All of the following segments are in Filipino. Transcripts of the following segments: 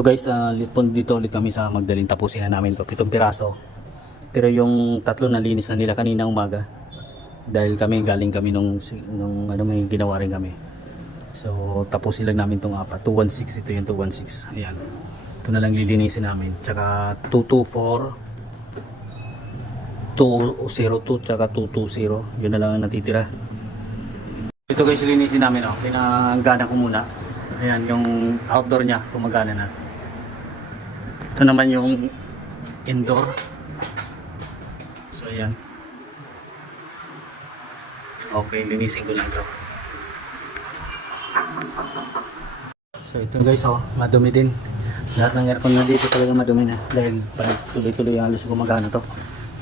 Ito guys, uh, dito ulit kami sa Magdalene. Tapusin na namin to Pitong piraso. Pero yung tatlo na linis na nila kanina umaga. Dahil kami galing kami nung, nung ano may ginawa rin kami. So tapusin lang namin tong apat. 216 ito yung 216. Ayan. Ito na lang lilinisin namin. Tsaka 224 202 tsaka 220 yun na lang ang natitira ito guys linisin namin oh. pinagana ko muna ayan yung outdoor nya gumagana na ito naman yung indoor. So ayan. Okay linisin ko lang to. So ito guys oh madumi din. Lahat ng aircon na dito talaga madumi na dahil parang tuloy-tuloy halos gumagana to.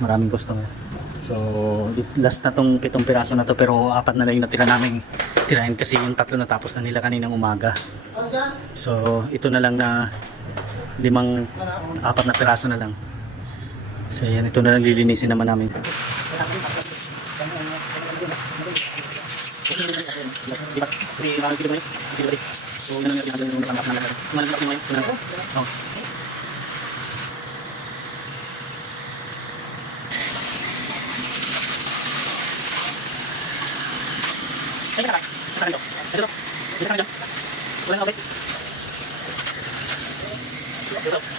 Maraming customer. So last na tong pitong piraso na to pero apat na lang yung natira namin tirahin kasi yung tatlo natapos na nila kaninang umaga. So ito na lang na limang apat na piraso na lang so yan ito na lang lilinisin naman namin So, yun ang ginagawa ng mga kapatid. Malaki mo yun. Ay, teka lang. Teka lang ito. Ito to. Dito ka na dyan. Walang okay. Ito. Yeah.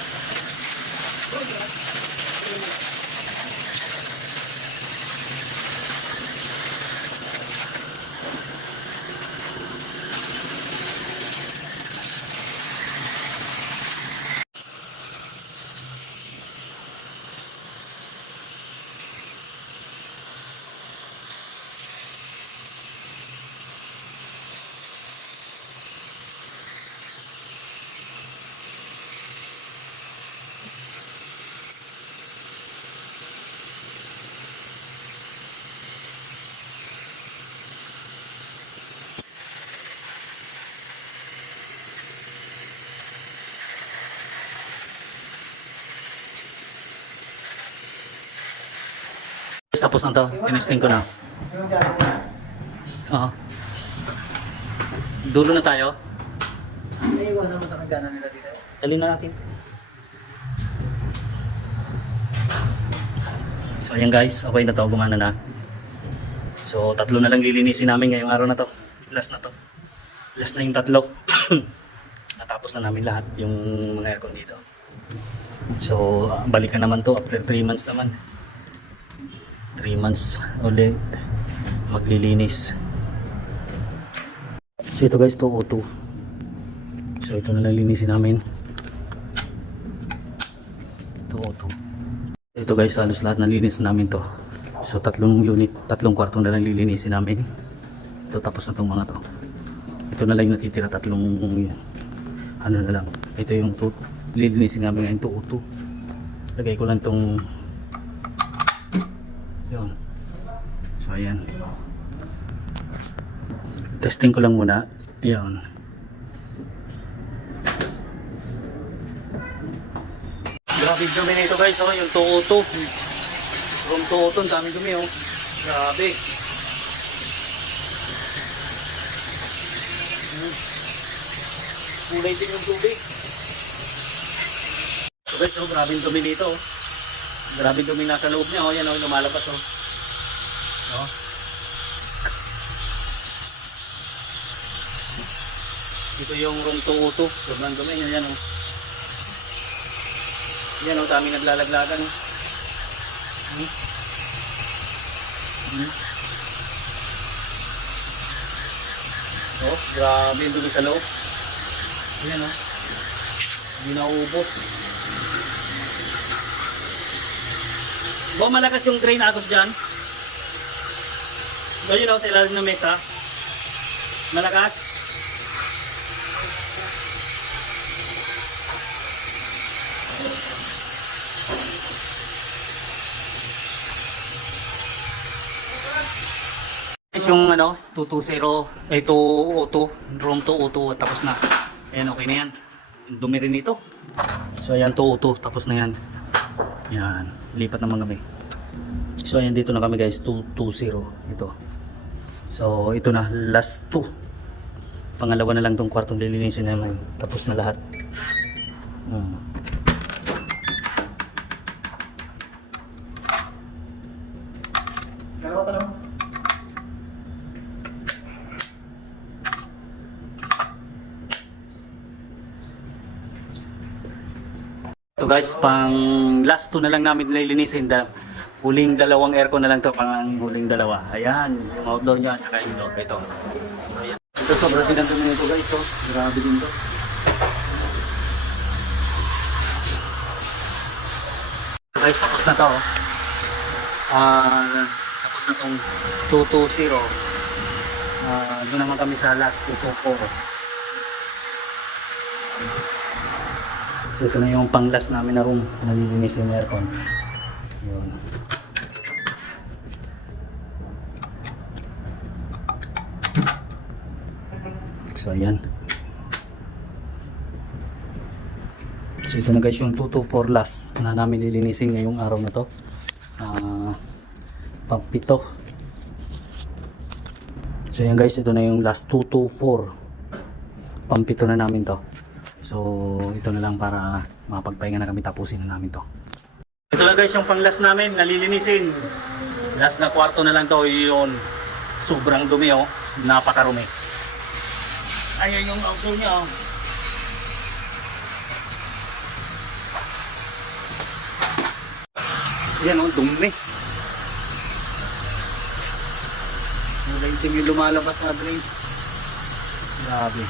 Tapos na to. Tinesting ko na. Oo. Dulo na tayo. Naiwan naman ang gana nila dito. Dalhin na natin. So ayan guys, okay na to, gumana na. So tatlo na lang lilinisin namin ngayong araw na to. Last na to. Last na yung tatlo. Natapos na namin lahat yung mga aircon dito. So balikan naman to after 3 months naman. 3 months ulit maglilinis. So ito guys, to O2. So ito na lang linisin namin. Ito, ito. Ito guys, halos lahat na linis namin to. So tatlong unit, tatlong kwarto na lang lilinisin namin. Ito tapos na tong mga to. Ito na lang natitira tatlong ano na lang. Ito yung to, lilinisin namin ngayon to uto. Lagay ko lang tong yun. So ayan. Testing ko lang muna. Ayan. Grabe yung dumi nito guys, oh, yung tuuto. Room tuuto, ang daming dumi oh. Grabe. Hmm. Kulay din yung tubig. So guys, oh, grabe yung dumi dito. oh. Grabe yung dumi nasa loob niya, oh, yan oh, lumalabas oh. Oh. Ito yung room tuuto. Sobrang dumi, yan yan oh. Yan o, dami naglalaglagan. oh. Hmm? Hmm? Oh, grabe yung dumi sa loob. Yan o. Hindi nauubos. Ba, malakas yung drain agos dyan. Ganyan o, sa ilalim ng mesa. Malakas. Is yung ano, 220, eh 202, room 202, tapos na. Ayan, okay na yan. Dumi rin ito. So ayan, 202, tapos na yan. Yan, lipat naman kami. So ayan, dito na kami guys, 220, ito. So ito na, last 2. Pangalawa na lang tong kwartong lilinisin namin. Tapos na lahat. Hmm. Dalawa pa lang. So guys, pang last two na lang namin nililinisin. Da, huling dalawang aircon na lang to, pang huling dalawa. Ayan, yung outdoor niya at saka indoor. Ito. So ayan. Ito sobrang din ang dumi nito guys. Oh. Grabe din to. So guys, tapos na to. Ah, tapos na tong 220. Ah, doon naman kami sa last 224. So ito na yung pang last namin na room. Nalilinis yung aircon. Yun. So ayan. So ito na guys yung 224 last na namin lilinisin ngayong araw na to. Ah, pampito. So yan guys, ito na yung last 224. Pampito na namin to. So, ito na lang para mapagpahinga na kami tapusin na namin to. Ito lang guys yung pang last namin, nalilinisin. Last na kwarto na lang to, yun. Sobrang dumi oh, napakarumi. Ayan yung outdoor niya oh. Yan oh, dumi. Wala itim yung lumalabas na drain. Grabe.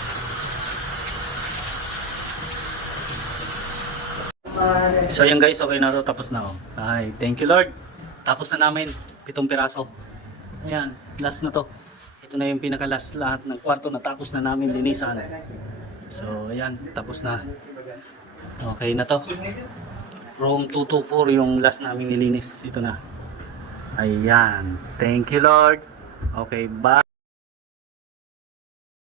So yan guys, okay na to. Tapos na ako. Ay, thank you Lord. Tapos na namin. Pitong piraso. Ayan, last na to. Ito na yung pinaka last lahat ng kwarto na tapos na namin linisan. So ayan, tapos na. Okay na to. Room 224 yung last namin nilinis. Ito na. Ayan. Thank you Lord. Okay, bye.